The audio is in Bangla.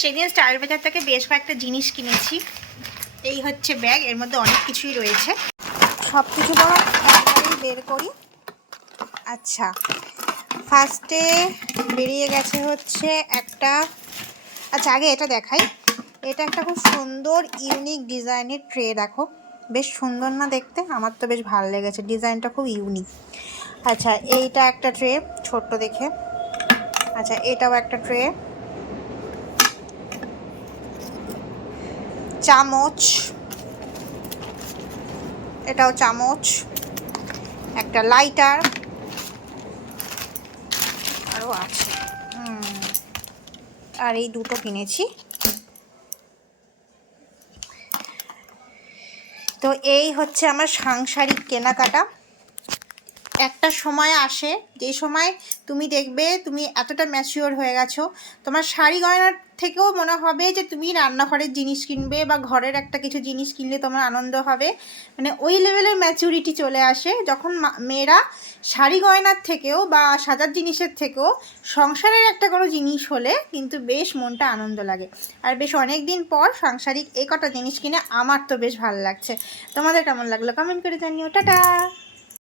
সেদিন স্টাইল বাজার থেকে বেশ কয়েকটা জিনিস কিনেছি। এই হচ্ছে ব্যাগ, এর মধ্যে অনেক কিছুই রয়েছে। সব কিছু তো একবারেই বের করি। আচ্ছা, ফার্স্টে বেরিয়ে গেছে হচ্ছে একটা, আচ্ছা আগে এটা দেখাই। এটা একটা খুব সুন্দর ইউনিক ডিজাইনের ট্রে, দেখো বেশ সুন্দর না দেখতে? আমার তো বেশ ভালো লেগেছে, ডিজাইনটা খুব ইউনিক। আচ্ছা এইটা একটা ট্রে, ছোট্ট দেখে। আচ্ছা এটাও একটা ট্রে। চামচ, এটাও চামচ। একটা লাইটার, আরও আছে। আর এই দুটো কিনেছি। তো এই হচ্ছে আমার সাংসারিক কেনাকাটা। একটা সময় আসে যে সময় তুমি দেখবে তুমি এতটা ম্যাচিওর হয়ে গেছো, তোমার শাড়ি গয়নার থেকেও মনে হবে যে তুমি রান্নাঘরের জিনিস কিনবে বা ঘরের একটা কিছু জিনিস কিনলে তোমার আনন্দ হবে। মানে ওই লেভেলের ম্যাচিউরিটি চলে আসে যখন মেয়েরা শাড়ি গয়নার থেকেও বা সাজার জিনিসের থেকেও সংসারের একটা কোনো জিনিস হলে কিন্তু বেশ মনটা আনন্দ লাগে। আর বেশ অনেক দিন পর সাংসারিক এই কটা জিনিস কিনে আমার তো বেশ ভালো লাগছে। তোমাদের কেমন লাগলো কমেন্ট করে জানিও। টাটা।